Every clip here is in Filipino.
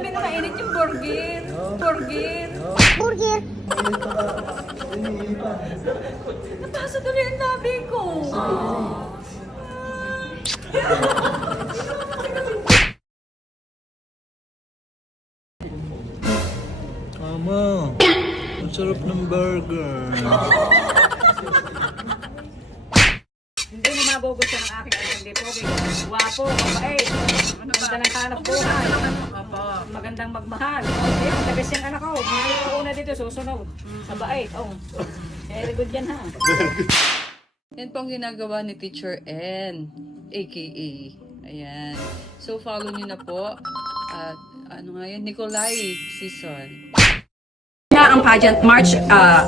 sabi na mainit yung burger. Burger. Burger. Napasa tuloy ang labi ko. Mama, ang sarap ng burger. Hindi mo mabugot siya ng aking anak. Hindi po. Wapo, mabait. Maganda ng hanap buhay. Magandang magmahal. Ayun, tagas yung anak ko. Hindi ko una dito, susunod. Mabait. Oh. Very good yan ha. Yan po ang ginagawa ni Teacher N, aka. Ayan. So, follow nyo na po. At ano nga yan? Nikolai season. Na ang pageant, March,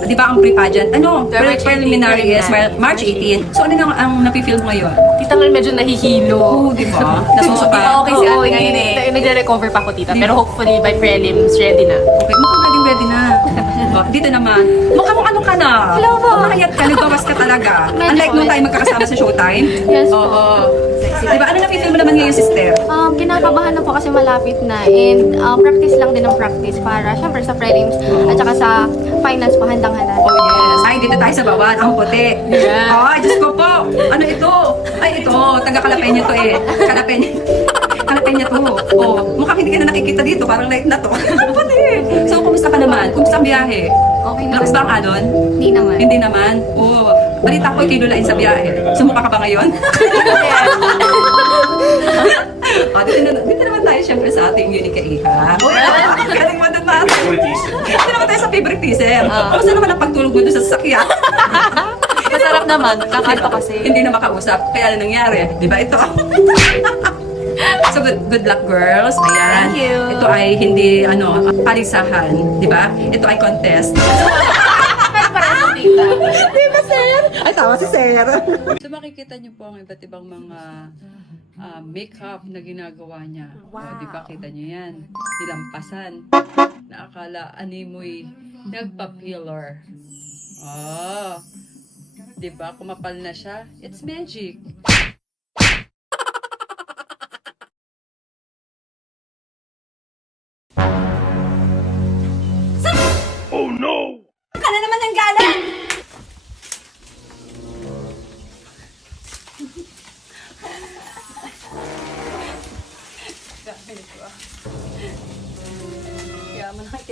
di ba ang pre-pageant? Ano? Preliminary is March 18. So, ano na ang napifeel mo ngayon? Tita Lol, medyo nahihilo. Oo, di ba? Nasusuka. Okay si ate ngayon eh. Nagre-recover pa ako, tita. Pero hopefully by prelims, ready na. Okay, mukhang ready na. Oh, dito naman, mukhang ano ka na? Hello po. Makayat ka, nagbawas ka talaga. Medyo. Unlike nung tayo magkakasama sa Showtime. Yes po. Oo. Di ba? Ano napifeel mo naman ngayon, sister? Kinakabahan na po kasi malapit na. And practice lang din ng practice para syempre sa prelims at saka sa finals pa handang-handa. Oh, yes. Ay, dito tayo sa bawat. Ang puti. Yeah. Ay, Diyos ko po. Ano ito? Ay, ito. Taga-Kalapenya to eh. Kalapenya. Kalapenya to. Oh, mukhang hindi ka na nakikita dito. Parang light na to. Puti. So, kumusta ka naman? Kumusta ang biyahe? Okay na. Lakas ba ang alon? Hindi naman. Hindi naman. Oo. Balita ko kinulain sa biyahe. Sumuka ka ba ngayon? Dito naman tayo syempre sa ating unique iha. Galing mo doon natin. Dito naman tayo sa favoritism. Kamusta naman ang pagtulog mo doon sa sasakyan? Masarap naman. Kakanta kasi. Hindi na makausap. Kaya ano nangyari? Di ba ito? So good luck girls. Ayan. Thank you. Ito ay hindi palisahan, di ba? Ito ay contest. Di ba, sir? Ay, tama si sir. So, makikita nyo po ang iba't ibang mga makeup na ginagawa niya. Wow. Di ba, kita nyo yan? Nilampasan. Na akala animoy nagpa-pillar. Oh. Di ba, kumapal na siya. It's magic.